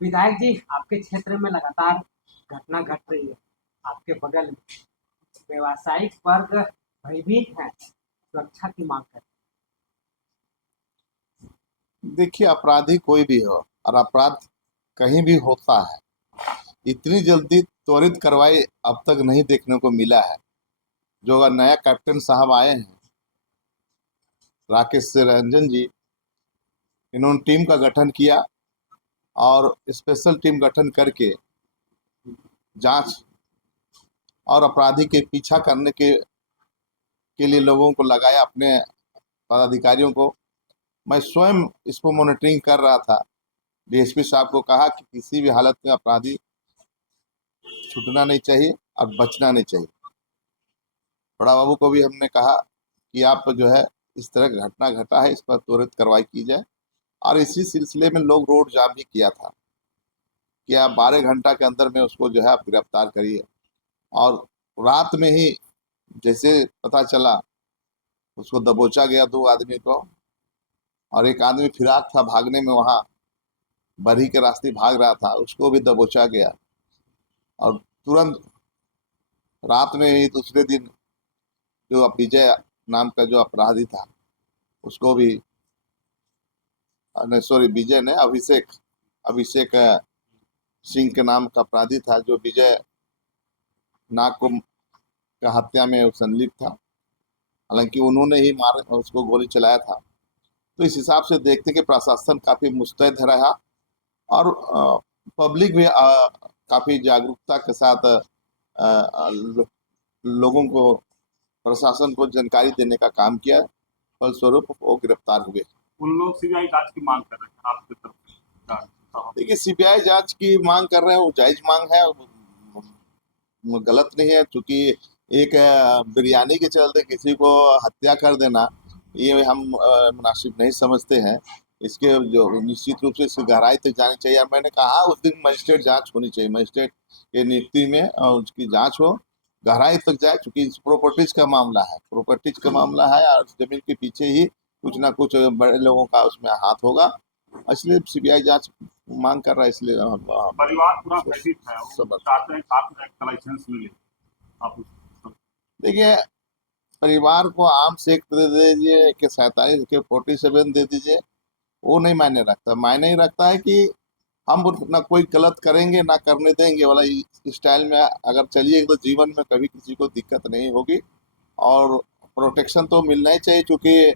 विधायक जी, आपके क्षेत्र में लगातार घटना घट रही है। आपके बगल में व्यवसायिक वर्ग भयभीत है, सुरक्षा की मांग कर। देखिए, अपराधी कोई भी हो और अपराध कहीं भी होता है, इतनी जल्दी त्वरित कार्रवाई अब तक नहीं देखने को मिला है। जो नया कैप्टन साहब आए हैं, राकेश रंजन जी, इन्होंने टीम का गठन किया और स्पेशल टीम गठन करके जांच और अपराधी के पीछा करने के लिए लोगों को लगाया, अपने पदाधिकारियों को। मैं स्वयं इसको मॉनिटरिंग कर रहा था। डीएसपी साहब को कहा कि किसी भी हालत में अपराधी छूटना नहीं चाहिए और बचना नहीं चाहिए। बड़ा बाबू को भी हमने कहा कि आप जो है, इस तरह की घटना घटा है, इस पर त्वरित कार्रवाई की जाए। और इसी सिलसिले में लोग रोड जाम भी किया था कि आप 12 घंटा के अंदर में उसको जो है आप गिरफ्तार करिए। और रात में ही जैसे पता चला, उसको दबोचा गया 2 आदमी को। और एक आदमी फिराक था भागने में, वहाँ बरही के रास्ते भाग रहा था, उसको भी दबोचा गया। और तुरंत रात में ही दूसरे दिन जो विजय नाम का जो अपराधी था, उसको भी, नहीं सॉरी, विजय ने अभिषेक अभिषेक सिंह के नाम का अपराधी था, जो विजय नाग को का हत्या में संलिप्त था। हालांकि उन्होंने ही मार उसको गोली चलाया था। तो इस हिसाब से देखते कि प्रशासन काफी मुस्तैद रहा और पब्लिक भी काफी जागरूकता के साथ लोगों को, प्रशासन को जानकारी देने का काम किया। फलस्वरूप वो गिरफ्तार हुए। उन लोग सीबीआई जांच की मांग कर रहे हैं आपकी तरफ से? देखिए, सीबीआई जांच की मांग कर रहे हैं, वो जायज मांग है, गलत नहीं है। क्योंकि एक बिरयानी के चलते किसी को हत्या कर देना, ये हम मुनासिब नहीं समझते हैं। इसके जो निश्चित रूप से इसकी गहराई तक जानी चाहिए। और मैंने कहा उस दिन मजिस्ट्रेट जांच होनी चाहिए, मजिस्ट्रेट के नियुक्ति में उसकी जांच हो, गहराई तक जाए। क्योंकि प्रॉपर्टीज का मामला है, प्रॉपर्टीज का मामला है, और जमीन के पीछे ही कुछ ना कुछ बड़े लोगों का उसमें हाथ होगा। इसलिए सीबीआई जांच मांग कर रहा है। इसलिए परिवार पूरा भयभीत है, वो चाहते हैं का लाइसेंस मिले। आप देखिए, परिवार को आम से एक दे दीजिए कि 47 के 47 दे दीजिए, वो नहीं मायने रखता। मायने ही रखता है कि हम ना कोई गलत करेंगे ना करने देंगे वाला स्टाइल में अगर चलिए तो जीवन में कभी किसी को दिक्कत नहीं होगी। और प्रोटेक्शन तो मिलना ही चाहिए, क्योंकि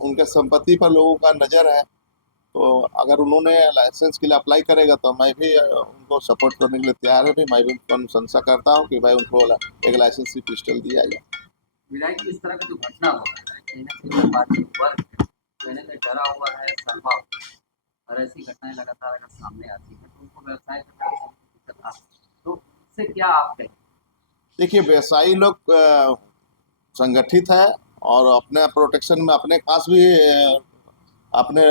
उनके संपत्ति पर लोगों का नज़र है। तो अगर उन्होंने लाइसेंस के लिए अप्लाई करेगा तो मैं भी उनको सपोर्ट करने के लिए तैयार है। भी मैं भी उनको अनुशंसा करता हूँ कि भाई उनको एक लाइसेंसी पिस्टल दिया जाए। विधायक, इस तरह का जो घटना हो रहा है, कहीं ना कहीं व्यापारी वर्ग कहीं ना कहीं डरा हुआ है, शर्मा हुआ है, और ऐसी घटनाएं लगातार अगर सामने आती है तो उनको व्यवसाय करने में दिक्कत आ सकती है। तो इससे क्या आप कहें? देखिए, व्यवसायी लोग संगठित है और अपने प्रोटेक्शन में अपने पास भी अपने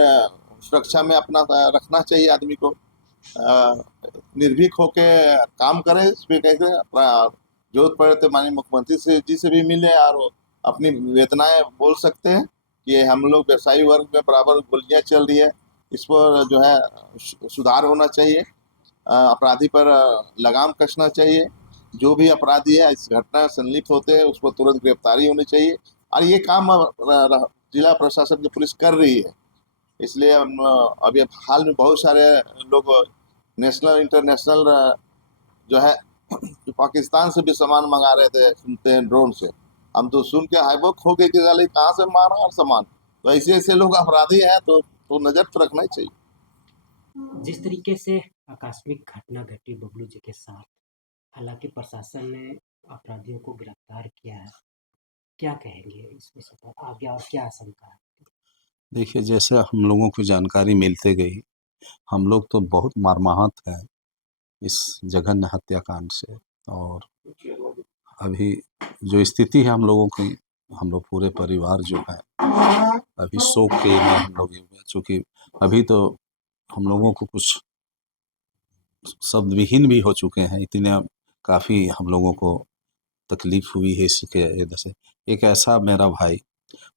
सुरक्षा में अपना रखना चाहिए आदमी को। निर्भीक होके काम करें। इसमें कैसे जरूरत पड़े तो माननीय मुख्यमंत्री जी से भी मिले और अपनी वेदनाएं बोल सकते हैं कि हम लोग व्यवसायी वर्ग में बराबर गोलियां चल रही है, इस पर जो है सुधार होना चाहिए। अपराधी पर लगाम कसना चाहिए। जो भी अपराधी है इस घटना में संलिप्त होते हैं, उसको तुरंत गिरफ्तारी होनी चाहिए। और ये काम जिला प्रशासन की पुलिस कर रही है। इसलिए अभी हाल में बहुत सारे लोग नेशनल इंटरनेशनल जो है जो पाकिस्तान से भी सामान मंगा रहे थे, सुनते हैं ड्रोन से। हम तो सुन के हाइबोक हो गए कि साले कहाँ से मारा और सामान। तो ऐसे ऐसे लोग अपराधी हैं, तो नजर तो रखना ही चाहिए। जिस तरीके से आकस्मिक घटना घटी बबलू जी के साथ, हालांकि प्रशासन ने अपराधियों को गिरफ्तार किया है, क्या कहेंगे इस विषय पर? आगे और क्या आशंका है? देखिए, जैसे हम लोगों को जानकारी मिलते गई, हम लोग तो बहुत मर्माहत हैं इस जघन्य हत्याकांड से। और अभी जो स्थिति है हम लोगों की, हम लोग पूरे परिवार जो है अभी शोक के में हम लोग, चूँकि अभी तो हम लोगों को कुछ शब्दविहीन भी हो चुके हैं, इतने काफ़ी हम लोगों को तकलीफ हुई है इसके वजह से। एक ऐसा मेरा भाई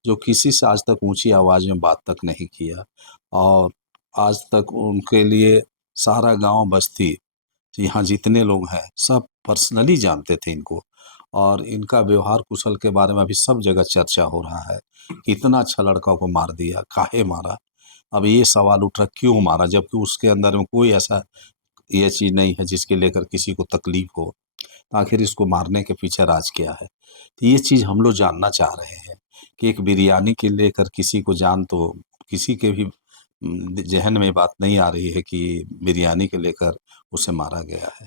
जो किसी से आज तक ऊंची आवाज़ में बात तक नहीं किया, और आज तक उनके लिए सारा गांव बस्ती यहाँ जितने लोग हैं सब पर्सनली जानते थे इनको, और इनका व्यवहार कुशल के बारे में अभी सब जगह चर्चा हो रहा है कि इतना अच्छा लड़का को मार दिया, काहे मारा। अब ये सवाल उठ रहा क्यों मारा, जबकि उसके अंदर में कोई ऐसा ये चीज़ नहीं है जिसके लेकर किसी को तकलीफ हो। आखिर इसको मारने के पीछे राज क्या है, तो ये चीज़ हम लोग जानना चाह रहे हैं कि एक बिरयानी के लेकर किसी को जान, तो किसी के भी जहन में बात नहीं आ रही है कि बिरयानी के लेकर उसे मारा गया है।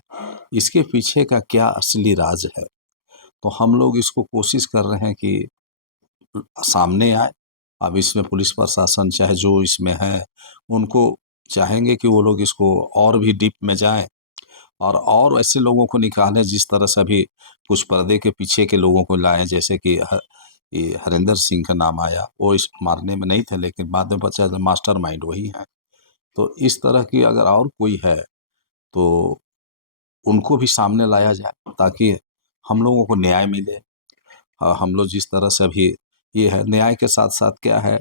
इसके पीछे का क्या असली राज है, तो हम लोग इसको कोशिश कर रहे हैं कि सामने आए। अब इसमें पुलिस प्रशासन चाहे जो इसमें है, उनको चाहेंगे कि वो लोग इसको और भी डीप में जाएं और ऐसे लोगों को निकालें जिस तरह से अभी कुछ पर्दे के पीछे के लोगों को लाएं, जैसे कि ये हरिंदर सिंह का नाम आया, वो इस मारने में नहीं थे लेकिन बाद में पता चला मास्टरमाइंड वही है। तो इस तरह की अगर और कोई है तो उनको भी सामने लाया जाए ताकि हम लोगों को न्याय मिले। हम लोग जिस तरह से अभी ये है, न्याय के साथ साथ क्या है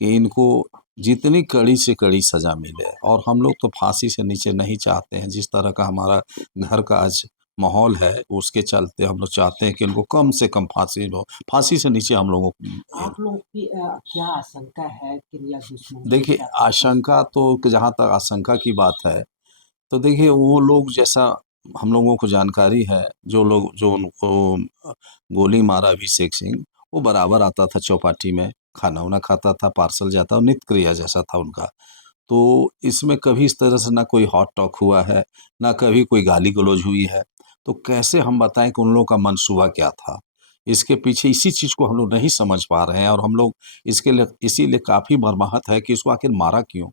कि इनको जितनी कड़ी से कड़ी सजा मिले, और हम लोग तो फांसी से नीचे नहीं चाहते हैं। जिस तरह का हमारा घर का आज माहौल है उसके चलते हम लोग चाहते हैं कि इनको कम से कम फांसी हो, फांसी से नीचे हम लोगों को। आप लोगों की क्या आशंका है कि या दुश्मन देखिए आशंका तो जहाँ तक आशंका की बात है, तो देखिए वो लोग जैसा हम लोगों को जानकारी है, जो लोग जो उनको गोली मारा अभिषेक सिंह, वो बराबर आता था चौपाटी में, खाना वाना खाता था, पार्सल जाता, और नित्य क्रिया जैसा था उनका। तो इसमें कभी इस तरह से ना कोई हॉट टॉक हुआ है, ना कभी कोई गाली गलौज हुई है। तो कैसे हम बताएं कि उन लोगों का मनसूबा क्या था, इसके पीछे इसी चीज को हम लोग नहीं समझ पा रहे हैं। और हम लोग इसके लिए इसीलिए काफी मर्माहत है कि इसको आखिर मारा क्यों,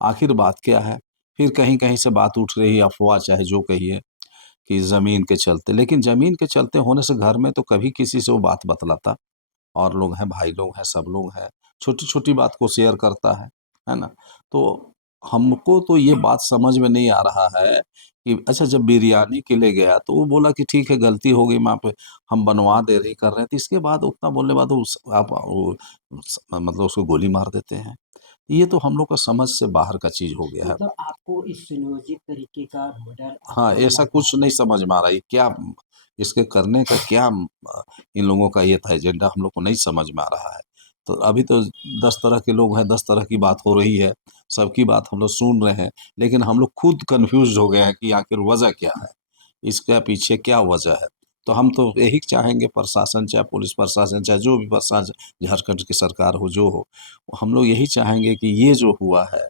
आखिर बात क्या है। फिर कहीं कहीं से बात उठ रही है, अफवाह चाहे जो कहिए, कि जमीन के चलते, लेकिन जमीन के चलते होने से घर में तो कभी किसी से वो बात बतलाता, और लोग हैं, भाई लोग हैं, सब लोग हैं, छोटी छोटी बात को शेयर करता है ना। तो हमको तो ये बात समझ में नहीं आ रहा है कि अच्छा जब बिरयानी के लिए गया तो वो बोला कि ठीक है गलती हो गई, माँ पे हम बनवा दे रही कर रहे थे, इसके बाद उतना बोलने बाद आप मतलब उसको गोली मार देते हैं। ये तो हम लोग का समझ से बाहर का चीज हो गया है। मतलब आपको इस सुनियोजित तरीके का मर्डर हाँ, ऐसा कुछ नहीं समझ में आ रहा है क्या इसके करने का क्या इन लोगों का ये था एजेंडा, हम लोग को नहीं समझ में आ रहा है। तो अभी तो 10 तरह के लोग हैं, 10 तरह की बात हो रही है, सबकी बात हम लोग सुन रहे हैं, लेकिन हम लोग खुद कन्फ्यूज़्ड हो गए हैं कि आखिर वजह क्या है, इसके पीछे क्या वजह है। तो हम तो यही चाहेंगे प्रशासन, चाहे पुलिस प्रशासन, चाहे जो भी प्रशासन, झारखंड की सरकार हो जो हो, हम लोग यही चाहेंगे कि ये जो हुआ है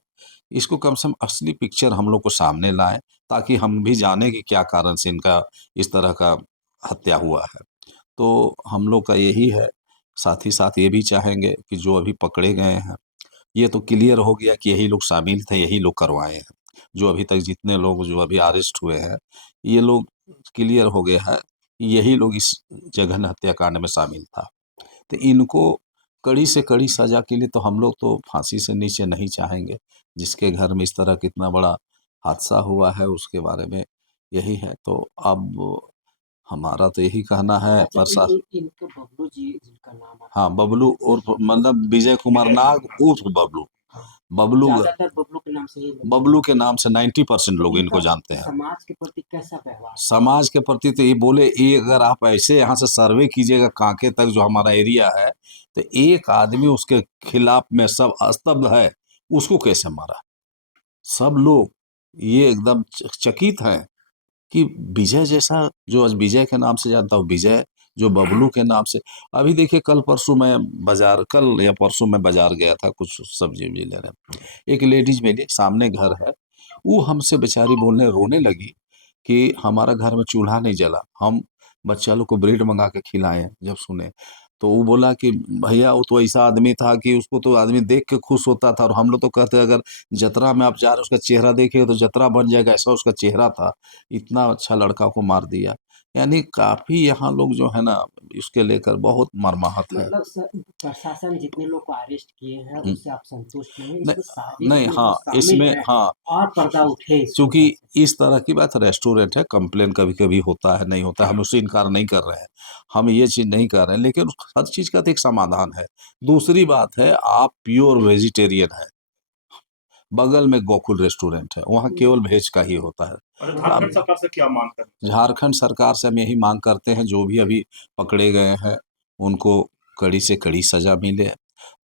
इसको कम से कम असली पिक्चर हम लोग को सामने लाएं, ताकि हम भी जाने कि क्या कारण से इनका इस तरह का हत्या हुआ है। तो हम लोग का यही है। साथ ही साथ ये भी चाहेंगे कि जो अभी पकड़े गए हैं, ये तो क्लियर हो गया कि यही लोग शामिल थे, यही लोग करवाए हैं। जो अभी तक जितने लोग जो अभी अरेस्ट हुए हैं, ये लोग क्लियर हो गया है कि यही लोग इस जघन्य हत्याकांड में शामिल था। तो इनको कड़ी से कड़ी सजा के लिए तो हम लोग तो फांसी से नीचे नहीं चाहेंगे। जिसके घर में इस तरह कितना बड़ा हादसा हुआ है उसके बारे में यही है। तो अब हमारा तो यही कहना है अच्छा इनके बबलू जी जिनका नाम आता हाँ, बबलू उर्फ मतलब विजय कुमार नाग उर्फ बबलू। है, बबलू ज्यादातर बबलू के नाम से ही लोग बबलू के नाम से 90% लोग इनका इनको जानते हैं। समाज के प्रति कैसा व्यवहार? समाज के प्रति तो ये बोले, ये अगर आप ऐसे यहाँ से सर्वे कीजिएगा कांके तक जो हमारा एरिया है, तो एक आदमी उसके खिलाफ में सब स्तब्ध है, उसको कैसे मारा। सब लोग ये एकदम चकित हैं कि विजय जैसा, जो आज विजय के नाम से जानता हूँ, विजय जो बबलू के नाम से। अभी देखिए कल परसों मैं बाजार, कल या परसों मैं बाजार गया था कुछ सब्जी वब्जी लेने, एक लेडीज मेरे सामने घर है, वो हमसे बेचारी बोलने रोने लगी कि हमारा घर में चूल्हा नहीं जला, हम बच्चा लोग को ब्रेड मंगा के खिलाएं। जब सुने तो वो बोला कि भैया वो तो ऐसा आदमी था कि उसको तो आदमी देख के खुश होता था, और हम लोग तो कहते अगर जतरा में आप जा रहे उसका चेहरा देखिए तो जतरा बन जाएगा, ऐसा उसका चेहरा था, इतना अच्छा लड़का को मार दिया। यानी काफी यहाँ लोग जो है ना इसके लेकर बहुत मर्माहत है। मतलब प्रशासन जितने लोग को अरेस्ट किए हैं हम्म। उससे आप संतुष्ट नहीं? नहीं इसमें साजिश नहीं, में जो हाँ शामिल इसमें है हाँ, और पर्दा उठे इस क्योंकि वजह से। इस तरह की बात, रेस्टोरेंट है, कंप्लेन कभी कभी होता है, नहीं होता है, हम उससे इनकार नहीं कर रहे हैं, हम ये चीज नहीं कर रहे हैं, लेकिन हर चीज का तो एक समाधान है। दूसरी बात है आप प्योर वेजिटेरियन है, बगल में गोकुल रेस्टोरेंट है, वहाँ केवल वेज का ही होता है। और झारखंड सरकार से क्या मांग कर रहे झारखंड सरकार से हम यही मांग करते हैं, जो भी अभी पकड़े गए हैं उनको कड़ी से कड़ी सजा मिले।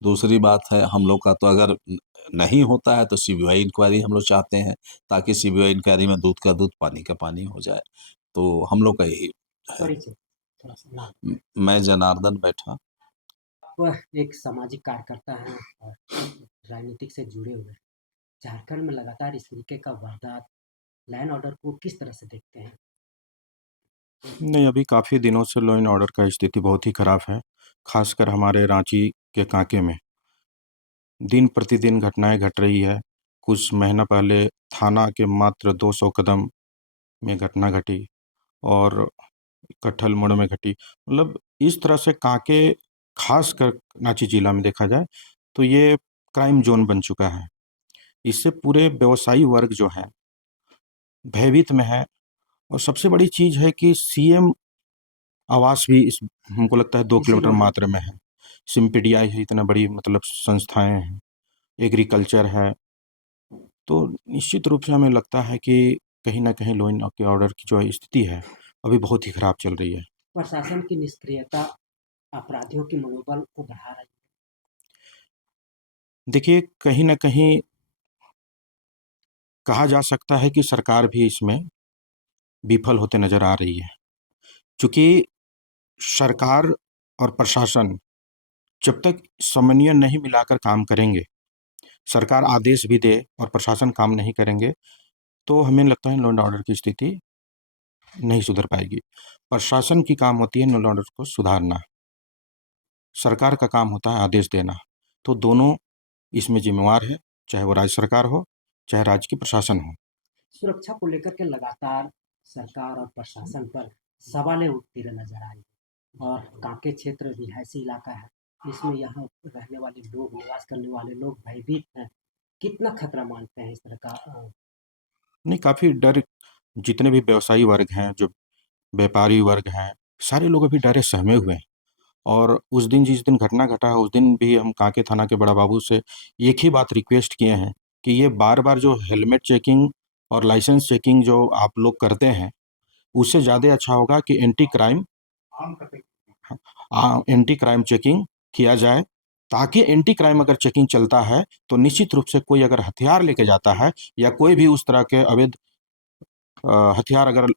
दूसरी बात है, हम लोग का तो अगर नहीं होता है तो सीबीआई इंक्वायरी हम लोग चाहते हैं, ताकि सीबीआई इंक्वायरी में दूध का दूध पानी का पानी हो जाए। तो हम लोग का यही है। परिचय थोड़ा सा नाम। मैं जनार्दन बैठा। वह एक सामाजिक कार्यकर्ता हैं और राजनीतिक से जुड़े हुए हैं। झारखंड में लगातार इस तरीके का वारदात, लैंड ऑर्डर को किस तरह से देखते हैं? नहीं, अभी काफ़ी दिनों से लॉ एंड ऑर्डर का स्थिति बहुत ही ख़राब है। ख़ासकर हमारे रांची के कांके में दिन प्रतिदिन घटनाएं घट रही है। कुछ महीना पहले थाना के मात्र 200 कदम में घटना घटी और कटहल मोड़ में घटी। मतलब इस तरह से कांके, खासकर रांची जिला में देखा जाए तो ये क्राइम जोन बन चुका है। इससे पूरे व्यवसायी वर्ग जो है भयभीत में है। और सबसे बड़ी चीज़ है कि सीएम आवास भी इस हमको लगता है 2 इसी किलोमीटर रोड में। मात्र में है। सिम्पीडीआई है, इतना बड़ी मतलब संस्थाएं हैं, एग्रीकल्चर है। तो निश्चित रूप से हमें लगता है कि कहीं न कहीं लॉ एंड ऑर्डर की जो स्थिति है अभी बहुत ही खराब चल रही है। प्रशासन की निष्क्रियता अपराधियों के मनोबल को बढ़ा रही है। देखिए, कहीं न कहीं कहा जा सकता है कि सरकार भी इसमें विफल होते नज़र आ रही है। चूँकि सरकार और प्रशासन जब तक समन्वय नहीं मिलाकर काम करेंगे, सरकार आदेश भी दे और प्रशासन काम नहीं करेंगे, तो हमें लगता है लॉ एंड ऑर्डर की स्थिति नहीं सुधर पाएगी। प्रशासन की काम होती है लॉ एंड ऑर्डर को सुधारना, सरकार का काम होता है आदेश देना। तो दोनों इसमें जिम्मेवार है, चाहे वो राज्य सरकार हो, चाहे राज्य की प्रशासन हो। सुरक्षा को लेकर के लगातार सरकार और प्रशासन पर सवालें उठती रह नजर आई और कांके क्षेत्र रिहायशी इलाका है, इसमें यहाँ रहने वाले लोग, निवास करने वाले लोग भयभीत हैं। कितना खतरा मानते हैं इस तरह का? नहीं, काफ़ी डर, जितने भी व्यवसायी वर्ग हैं, जो व्यापारी वर्ग हैं, सारे लोग अभी डरे सहमे हुए हैं। और उस दिन, जिस दिन घटना घटा है, उस दिन भी हम कांके थाना के बड़ा बाबू से एक ही बात रिक्वेस्ट किए हैं कि ये बार-बार जो हेलमेट चेकिंग और लाइसेंस चेकिंग जो आप लोग करते हैं, उससे ज़्यादा अच्छा होगा कि एंटी क्राइम चेकिंग किया जाए। ताकि एंटी क्राइम अगर चेकिंग चलता है, तो निश्चित रूप से कोई अगर हथियार लेके जाता है या कोई भी उस तरह के अवैध हथियार अगर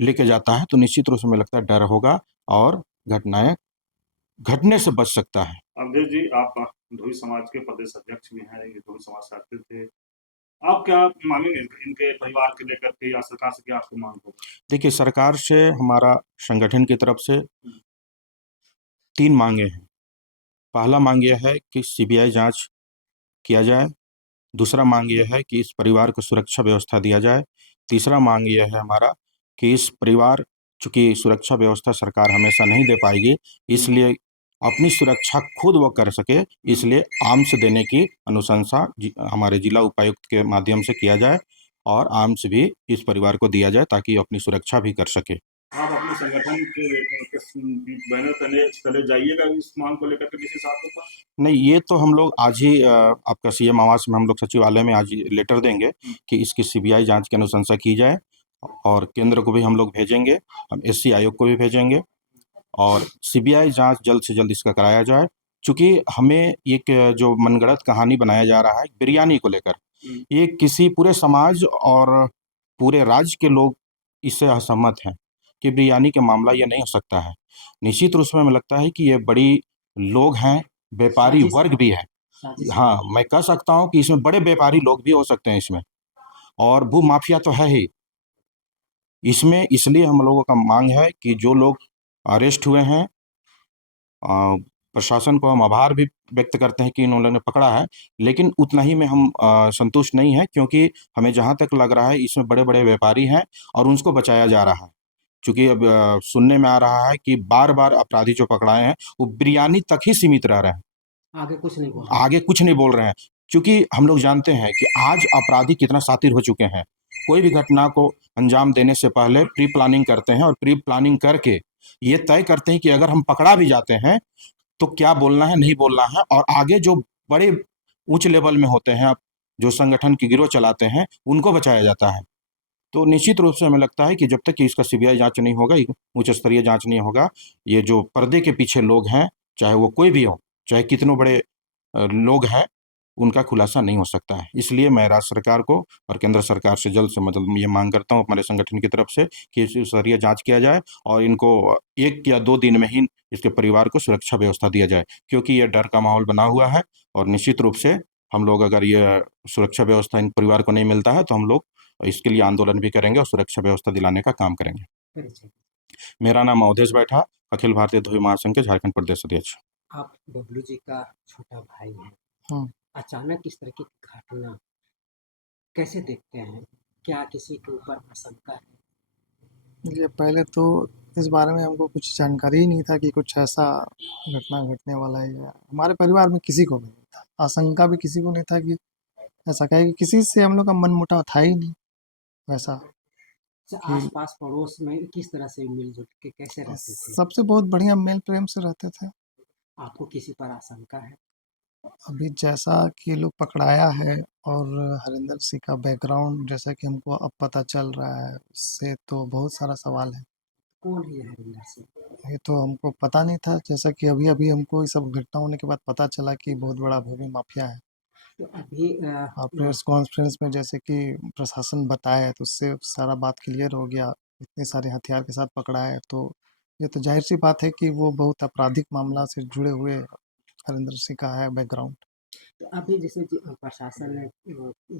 लेके जाता है, तो निश्चित रूप से हमें लगता है डर होगा और घटनाएं घटने से बच सकता है। अवधेश जी, आप धोई समाज के प्रदेश अध्यक्ष भी हैं, ये धोई समाज से आते थे। आप क्या मांगेंगे इनके परिवार के लेकर के, या सरकार से क्या आपको मांग होगा? देखिए, सरकार से हमारा संगठन की तरफ से 3 मांगे हैं। पहला मांग यह है कि सीबीआई जांच किया जाए। दूसरा मांग यह है कि इस परिवार को सुरक्षा व्यवस्था दिया जाए। तीसरा मांग यह है हमारा कि इस परिवार, चूँकि सुरक्षा व्यवस्था सरकार हमेशा नहीं दे पाएगी, इसलिए अपनी सुरक्षा खुद वो कर सके, इसलिए आर्म्स देने की अनुशंसा हमारे जिला उपायुक्त के माध्यम से किया जाए और आर्म्स भी इस परिवार को दिया जाए ताकि अपनी सुरक्षा भी कर सके। आप अपने संगठन के बैनर तले तले जाइएगा इस मांग को लेकर के किसी साथ के पास? नहीं, ये तो हम लोग आज ही आपका सीएम आवास में हम लोग सचिवालय में आज ही लेटर देंगे कि इसकी सीबीआई जांच की अनुशंसा की जाए और केंद्र को भी हम लोग भेजेंगे, हम एससी आयोग को भी भेजेंगे और सीबीआई जांच जल्द से जल्द इसका कराया जाए। चूँकि हमें एक जो मनगढ़ंत कहानी बनाया जा रहा है बिरयानी को लेकर, ये किसी पूरे समाज और पूरे राज्य के लोग इससे असहमत हैं कि बिरयानी के मामला ये नहीं हो सकता है। निश्चित रूप से हमें लगता है कि ये बड़ी लोग हैं, व्यापारी साजिश वर्ग भी है। साजिश हाँ, मैं कह सकता हूँ कि इसमें बड़े व्यापारी लोग भी हो सकते हैं इसमें, और भू माफिया तो है ही। इसमें इसलिए हम लोगों का मांग है कि जो लोग अरेस्ट हुए हैं, प्रशासन को हम आभार भी व्यक्त करते हैं कि इन लोगों ने पकड़ा है, लेकिन उतना ही में हम संतुष्ट नहीं हैं, क्योंकि हमें जहाँ तक लग रहा है इसमें बड़े-बड़े व्यापारी हैं और उनको बचाया जा रहा है। चूँकि अब सुनने में आ रहा है कि बार-बार अपराधी जो पकड़ाए हैं, वो बिरयानी तक ही सीमित रह रहे हैं, आगे कुछ नहीं बोल रहे। आगे कुछ नहीं बोल रहे हैं। क्योंकि हम लोग जानते हैं कि आज अपराधी कितना शातिर हो चुके हैं। कोई भी घटना को अंजाम देने से पहले प्री प्लानिंग करते हैं और प्री प्लानिंग करके ये तय करते हैं कि अगर हम पकड़ा भी जाते हैं, तो क्या बोलना है, नहीं बोलना है, और आगे जो बड़े उच्च लेवल में होते हैं, जो संगठन की गिरोह चलाते हैं उनको बचाया जाता है। तो निश्चित रूप से हमें लगता है कि जब तक कि इसका सीबीआई जांच नहीं होगा, उच्च स्तरीय जांच नहीं होगा, ये जो पर्दे के पीछे लोग हैं, चाहे वो कोई भी हो, चाहे कितने बड़े लोग हैं, उनका खुलासा नहीं हो सकता है। इसलिए मैं राज्य सरकार को और केंद्र सरकार से जल्द से मतलब ये मांग करता हूँ हमारे संगठन की तरफ से कि इस स्तरीय जांच किया जाए और इनको 1 या 2 दिन में ही इसके परिवार को सुरक्षा व्यवस्था दिया जाए, क्योंकि ये डर का माहौल बना हुआ है। और निश्चित रूप से हम लोग, अगर ये सुरक्षा व्यवस्था इन परिवार को नहीं मिलता है, तो हम लोग इसके लिए आंदोलन भी करेंगे और सुरक्षा व्यवस्था दिलाने का काम करेंगे। परिचय। मेरा नाम अवधेश बैठा, अखिल भारतीय धोबी महासंघ के झारखंड प्रदेश अध्यक्ष। आप बबलू जी का छोटा भाई हैं। हाँ। अचानक इस तरह की घटना कैसे देखते हैं? क्या किसी के ऊपर आशंका है? ये पहले तो इस बारे में हमको कुछ जानकारी ही नहीं था कि कुछ ऐसा घटना घटने वाला है। या हमारे परिवार में किसी को भी नहीं था, आशंका भी किसी को नहीं था कि ऐसा कहे, कि किसी से हम लोग का मन मुटाव था ही नहीं वैसा। अच्छा, कि आस-पास पड़ोस में किस तरह से मिल-जुल के कैसे रहते थे? सबसे बहुत बढ़िया मेल प्रेम से रहते थे। आपको किसी पर आशंका है? अभी जैसा कि लोग पकड़ाया है और हरिंदर सिंह का बैकग्राउंड जैसा कि हमको अब पता चल रहा है, उससे तो बहुत सारा सवाल है। कौन है ये हरिंदर सिंह? ये तो हमको पता नहीं था, जैसा कि अभी-अभी हमको ये सब घटना होने के बाद पता चला कि बहुत बड़ा भूमि माफिया है। तो अभी प्रेस कॉन्फ्रेंस में जैसे कि प्रशासन बताया तो उससे सारा बात क्लियर हो गया। इतने सारे हथियार के साथ पकड़ा है, तो ये तो जाहिर सी बात है कि वो बहुत आपराधिक मामला से जुड़े हुए हरिंदर सिंह का है बैकग्राउंड। तो अभी जैसे प्रशासन ने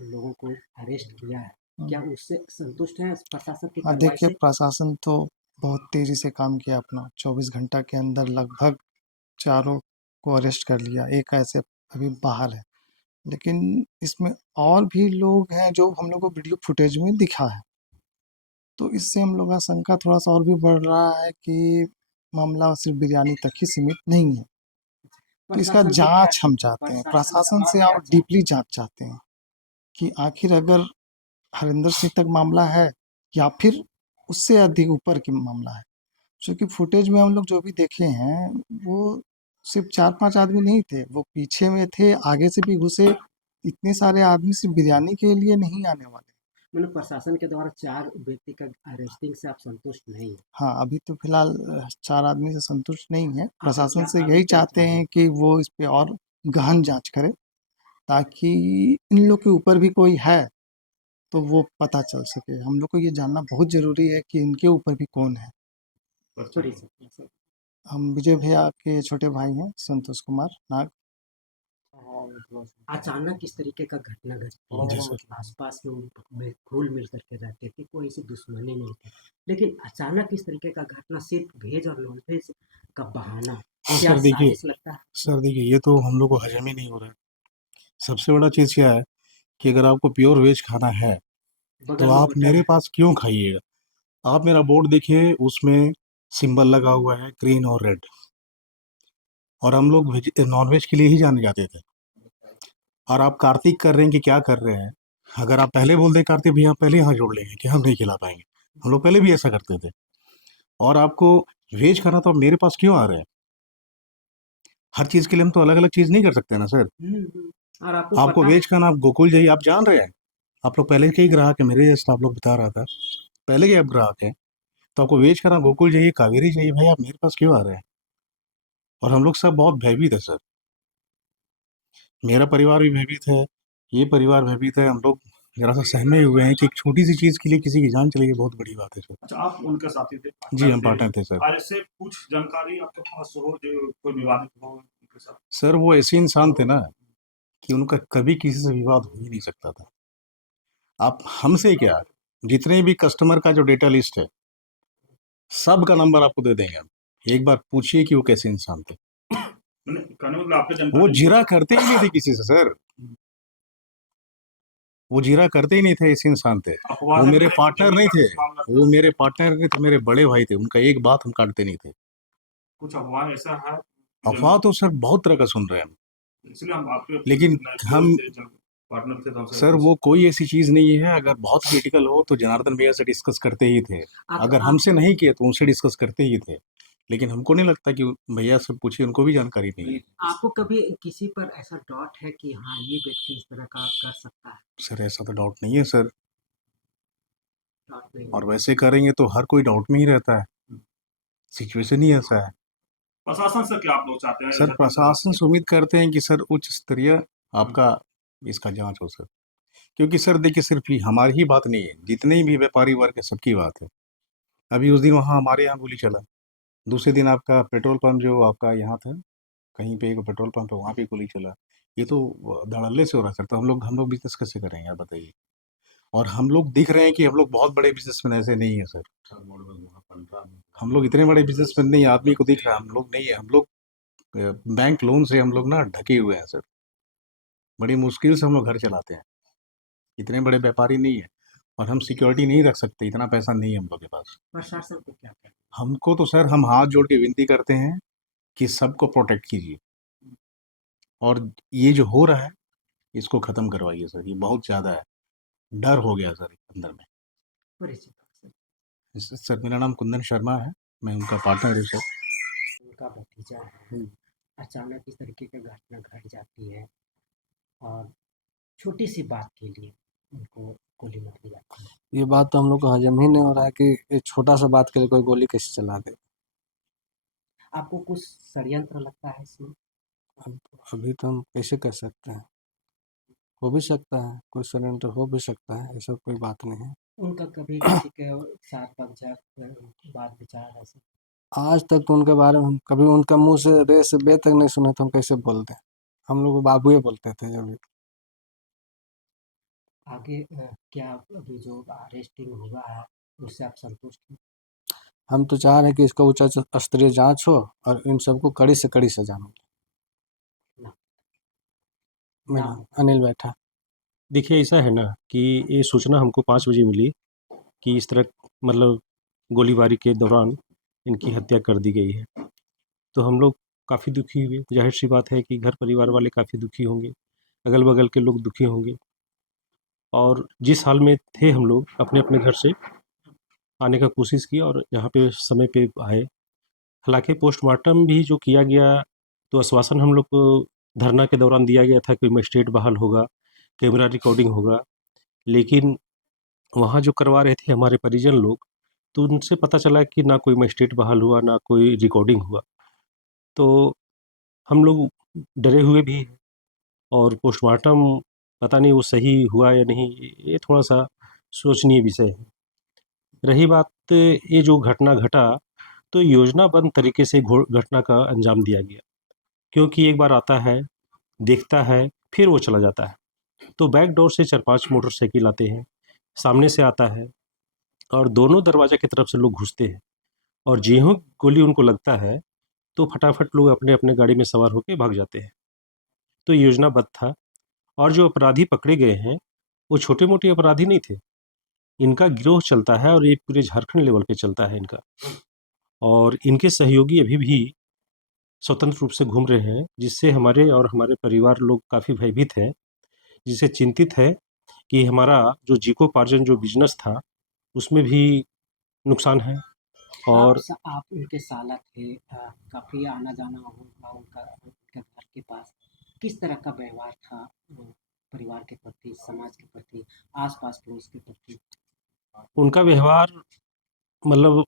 लोगों को अरेस्ट किया है, क्या उससे संतुष्ट हैं प्रशासन की हाँ, कार्रवाई देखिए से? प्रशासन तो बहुत तेज़ी से काम किया अपना, 24 घंटा के अंदर लगभग चारों को अरेस्ट कर लिया, एक ऐसे अभी बाहर है। लेकिन इसमें और भी लोग हैं जो हम लोग को वीडियो फुटेज में दिखा है, तो इससे हम लोग का शंका थोड़ा-सा और भी बढ़ रहा है कि मामला सिर्फ बिरयानी तक ही सीमित नहीं है। तो इसका प्रशासन से क्या जाँच हम चाहते हैं, प्रशासन से आप और क्या डीपली जाँच चाहते हैं कि आखिर अगर हरिंदर सिंह तक मामला है या फिर उससे अधिक ऊपर की मामला है। क्योंकि फुटेज में हम लोग जो भी देखे हैं, वो सिर्फ 4-5 आदमी नहीं थे, वो पीछे में थे, आगे से भी घुसे। इतने सारे आदमी सिर्फ बिरयानी के लिए नहीं आने वाले। मतलब प्रशासन के द्वारा 4 व्यक्ति का अरेस्टिंग से आप संतुष्ट नहीं हैं? हाँ, अभी तो फिलहाल 4 आदमी से संतुष्ट नहीं है। प्रशासन से आगे यही क्या चाहते चाहेंगे? हैं कि वो इस पे और गहन जाँच करे, ताकि इन लोग के ऊपर भी कोई है, तो वो पता चल सके। हम लोग को ये जानना बहुत ज़रूरी है कि इनके ऊपर भी कौन है। परिचय। हम विजय भैया के छोटे भाई हैं, संतोष कुमार नाग। अचानक इस तरीके का घटना घटी है। आसपास लोग घुल मिल करके रहते थे, कोई ऐसी दुश्मनी नहीं थी, लेकिन अचानक इस तरीके का घटना सिर्फ वेज और नॉन वेज का बहाना, क्या सर देखिए साजिश लगता है? सर देखिए, ये तो हम लोग को हजम ही नहीं हो रहा है। सबसे बड़ा चीज़ क्या है कि अगर आपको प्योर वेज खाना है बगल तो में आप होटल मेरे है। पास क्यों खाइएगा। आप मेरा बोर्ड देखिए, उसमें सिंबल लगा हुआ है ग्रीन और रेड, और हम लोग नॉन वेज के लिए ही जाने जाते थे। और आप कार्तिक कर रहे हैं कि क्या कर रहे हैं। अगर आप पहले बोल दें कार्तिक भैया, पहले यहाँ जोड़ लेंगे कि हम नहीं खिला पाएंगे। हम लोग पहले भी ऐसा करते थे। और आपको वेज खाना तो आप मेरे पास क्यों आ रहे हैं। हर चीज़ के लिए हम तो अलग अलग चीज़ नहीं कर सकते ना सर। और आपको आपको पता वेज खाना, आप गोकुल जाइए, आप जान रहे हैं, आप लोग पहले के ही ग्राहक है मेरे, जैसा आप लोग बता रहा था, पहले के आप ग्राहक हैं। तो आपको वेज खाना गोकुल जाइए, कावेरी जाइए, भाई आप मेरे पास क्यों आ रहे हैं। और हम लोग सब बहुत भयभीत है सर। मेरा परिवार भी भयभीत है, ये परिवार भयभीत है। हम लोग जरा सा सहमे हुए हैं कि एक छोटी सी चीज़ के लिए किसी की जान चली गई, बहुत बड़ी बात है सर। अच्छा, आप उनके साथी थे, जी हम पार्टनर थे सर। आज से कुछ जानकारी आपके पास हो जो कोई विवादित हो उनके साथ? सर वो ऐसे इंसान थे ना कि उनका कभी किसी से विवाद हो ही नहीं सकता था। आप हमसे क्या, जितने भी कस्टमर का जो डेटा लिस्ट है, सब का नंबर आपको दे देंगे हम। एक बार पूछिए कि वो कैसे इंसान थे। कहने मतलब आपके वो जानकारी जीरा करते ही नहीं थे किसी से सर। वो जीरा करते ही नहीं थे, ऐसे इंसान थे। अफवाह वो है मेरे कि पार्टनर जमीन नहीं का थे, कुछ मामला था। वो मेरे पार्टनर नहीं थे, मेरे बड़े भाई थे। उनका एक बात हम काटते नहीं थे। कुछ अफवाह ऐसा है, अफवाह तो सर बहुत तरह का सुन रहे हैं हम, इसलिए हम आपके लेकिन हम पार्टनर थे तो हमसे सर वो कोई ऐसी चीज़ नहीं है। अगर बहुत क्रिटिकल हो तो जनार्दन भैया से डिस्कस करते ही थे। आप अगर हमसे नहीं किए तो उनसे डिस्कस करते ही थे। लेकिन हमको नहीं लगता कि भैया से पूछिए, उनको भी जानकारी नहीं है। आपको कभी किसी पर ऐसा डाउट है कि हाँ ये व्यक्ति इस तरह का कर सकता है? सर ऐसा तो डाउट नहीं है सर, डाउट नहीं और है। वैसे करेंगे तो हर कोई डाउट में ही रहता है, सिचुएशन ही ऐसा है। प्रशासन से क्या आप लोग चाहते हैं? सर प्रशासन से उम्मीद करते हैं कि सर उच्च स्तरीय आपका इसका जांच हो सर, क्योंकि सर देखिए सिर्फ ही हमारी ही बात नहीं है, जितने भी व्यापारी वर्ग है सबकी बात है। अभी उस दिन वहाँ हमारे यहाँ गोली चला, दूसरे दिन आपका पेट्रोल पंप जो आपका यहाँ था, कहीं पे एक पेट्रोल पंप है वहाँ पे गोली चला। ये तो धड़ल्ले से हो रहा है सर, तो हम लोग बिजनेस कैसे करेंगे आप बताइए। और हम लोग दिख रहे हैं कि हम लोग बहुत बड़े बिजनेसमैन ऐसे नहीं है सर, हम लोग इतने बड़े बिजनेसमैन नहीं है, आदमी को दिख रहा है हम लोग नहीं है, हम लोग बैंक लोन से हम लोग ना ढके हुए हैं सर, बड़ी मुश्किल से हम लोग घर चलाते हैं, इतने बड़े व्यापारी नहीं है, और हम सिक्योरिटी नहीं रख सकते, इतना पैसा नहीं है हम लोग के पास। प्रशासन को क्या कहना हमको तो सर हम हाथ जोड़ के विनती करते हैं कि सबको प्रोटेक्ट कीजिए, और ये जो हो रहा है इसको ख़त्म करवाइए सर, ये बहुत ज़्यादा है, डर हो गया सर अंदर में। परिचित है सर? सर मेरा नाम कुंदन शर्मा है, मैं उनका पार्टनर हूँ सर। उनका भतीजा है, अचानक इस तरीके की घटना घट जाती है और छोटी सी बात के लिए उनको गोली मार दी जाती है। ये बात तो हम लोग को हजम ही नहीं हो रहा है कि ये छोटा सा बात के लिए कोई गोली कैसे चला दे। आपको कुछ षड्यंत्र लगता है इसमें? अब अभी तो हम कैसे कर सकते हैं, हो भी सकता है, कोई षड्यंत्र हो भी सकता है, ऐसा कोई बात नहीं है। उनका कभी किसी के साथ पक्षाघात बात विचार ऐसे? आज तक तो उनके बारे में हम कभी उनका मुँह से रे से बे तक नहीं सुने, तो हम कैसे बोल दें। हम लोग बाबू ही बोलते थे जब भी। आगे क्या अभी जो अरेस्टिंग हुआ है उससे आप संतुष्ट हैं? हम तो चाह रहे हैं कि इसका उच्च स्तरीय जाँच हो और इन सबको कड़ी से कड़ी सज़ा मिले। ना मेरा नाम अनिल बैठा। देखिए ऐसा है ना कि ये सूचना हमको 5 बजे मिली कि इस तरह मतलब गोलीबारी के दौरान इनकी हत्या कर दी गई है। तो हम लोग काफ़ी दुखी हुए, ज़ाहिर-सी बात है कि घर परिवार वाले काफ़ी दुखी होंगे, अगल-बगल के लोग दुखी होंगे। और जिस हाल में थे हम लोग अपने-अपने घर से आने का कोशिश की और यहाँ पे समय पे आए। हालाँकि पोस्टमार्टम भी जो किया गया तो आश्वासन हम लोग को धरना के दौरान दिया गया था कि मजिस्ट्रेट बहाल होगा, कैमरा रिकॉर्डिंग होगा। लेकिन वहाँ जो करवा रहे थे हमारे परिजन लोग, तो उनसे पता चला कि ना कोई मजिस्ट्रेट बहाल हुआ, ना कोई रिकॉर्डिंग हुआ। तो हम लोग डरे हुए भी हैं और पोस्टमार्टम पता नहीं वो सही हुआ या नहीं, ये थोड़ा-सा सोचनीय विषय है। रही बात ये जो घटना घटा, तो योजनाबद्ध तरीके से घटना का अंजाम दिया गया। क्योंकि एक बार आता है, देखता है, फिर वो चला जाता है। तो बैक डोर से 4-5 मोटरसाइकिल आते हैं, सामने से आता है और दोनों दरवाज़ा की तरफ से लोग घुसते हैं और ज्यों गोली उनको लगता है, तो फटाफट लोग अपने-अपने गाड़ी में सवार होके भाग जाते हैं। तो ये योजनाबद्ध था और जो अपराधी पकड़े गए हैं, वो छोटे-मोटे अपराधी नहीं थे। इनका गिरोह चलता है और ये पूरे झारखंड लेवल पे चलता है इनका। और इनके सहयोगी अभी भी स्वतंत्र रूप से घूम रहे हैं, जिससे हमारे और हमारे परिवार लोग काफ़ी भयभीत हैं, जिससे चिंतित है कि हमारा जो जीविकोपार्जन जो बिज़नेस था, उसमें भी नुकसान है। और आप उनके साला थे, काफ़ी आना-जाना होगा उनका उनके घर के पास। किस तरह का व्यवहार था परिवार के प्रति, समाज के प्रति, आस-पास पड़ोस के प्रति? उनका व्यवहार मतलब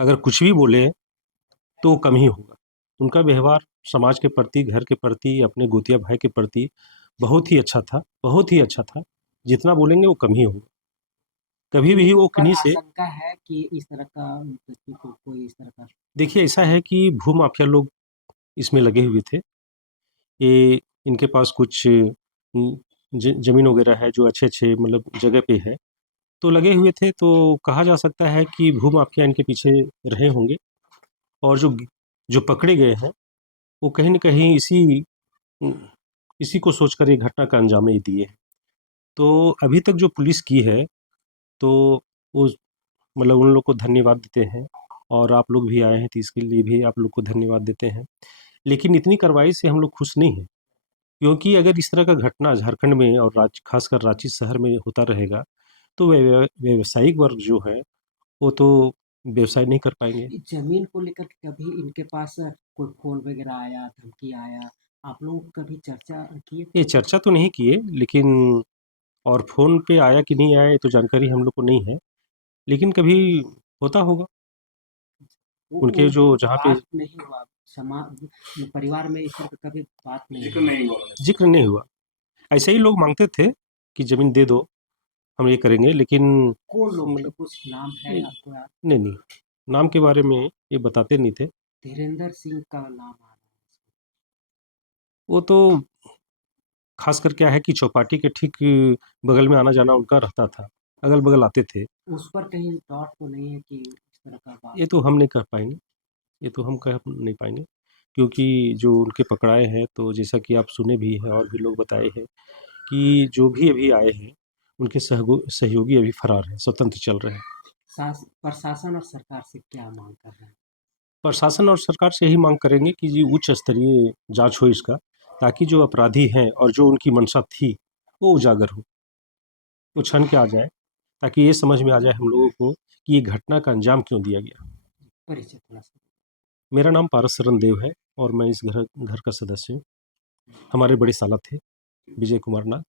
अगर कुछ भी बोले, तो कम ही होगा। उनका व्यवहार समाज के प्रति, घर के प्रति, अपने गोतिया भाई के प्रति बहुत ही अच्छा था, बहुत ही अच्छा था। जितना बोलेंगे वो कम ही होगा। कभी भी वो पर किन्हीं से आशंका है कि इस तरह का व्यक्ति को कोई इस तरह का देखिए ऐसा है कि भूमाफिया लोग इसमें लगे हुए थे। ये इनके पास कुछ ज़मीन वगैरह है जो अच्छे-अच्छे मतलब जगह पे है, तो लगे हुए थे, तो कहा जा सकता है कि भूमाफिया इनके पीछे रहे होंगे और जो पकड़े गए हैं, वो कहीं न कहीं इसी को सोचकर ये घटना का अंजाम ये दिए हैं। तो अभी तक जो पुलिस की है, तो वो मतलब उन लोग को धन्यवाद देते हैं और आप लोग भी आए हैं, तो इसके लिए भी आप लोग को धन्यवाद देते हैं। लेकिन इतनी कार्रवाई से हम लोग खुश नहीं हैं, क्योंकि अगर इस तरह का घटना झारखंड में और खासकर रांची शहर में होता रहेगा, तो व्यावसायिक वर्ग जो है, वो तो व्यवसाय नहीं कर पाएंगे। इस जमीन को लेकर के कभी इनके पास कोई फोन वगैरह आया, धमकी आया, आप लोग कभी चर्चा किए थे? ये चर्चा तो नहीं किए, लेकिन और फ़ोन पे आया कि नहीं आया ये तो जानकारी हम लोग को नहीं है, लेकिन कभी होता होगा। उनके जो जहाँ पे बात नहीं हुआ, समाज परिवार में इस तरह का कभी बात नहीं जिक्र हुआ? नहीं हुआ। ज़िक्र नहीं हुआ। ऐसे ही लोग माँगते थे कि ज़मीन दे दो, हम ये करेंगे, लेकिन कौन लोग थे? मतलब कुछ नाम है नहीं, आपको याद? नहीं, नाम के बारे में ये बताते नहीं थे। धीरेंद्र सिंह का नाम आ रहा है। वो तो ख़ासकर क्या है कि चौपाटी के ठीक बगल में आना-जाना उनका रहता था, अगल-बगल आते थे। उस पर कहीं डॉट तो नहीं है कि इस तरह का बात? ये तो हम नहीं कह पाएँगे, ये तो हम कह नहीं पाएँगे, क्योंकि जो उनके पकड़ाए हैं, तो जैसा कि आप सुने भी हैं और भी लोग बताए हैं कि जो भी अभी आए हैं, उनके सहयोगी अभी फरार हैं, स्वतंत्र चल रहे हैं। प्रशासन और सरकार से क्या मांग कर रहे हैं? प्रशासन और सरकार से यही मांग करेंगे कि जी उच्च स्तरीय जांच हो इसका, ताकि जो अपराधी हैं और जो उनकी मंशा थी, वो उजागर हो, वो छन के आ जाए, ताकि ये समझ में आ जाए हम लोगों को कि ये घटना का अंजाम क्यों दिया गया। परिचय थोड़ा सा। मेरा नाम पारस शरण देव है और मैं इस घर घर का सदस्य हूँ। हमारे बड़े साला थे, विजय कुमार नाथ।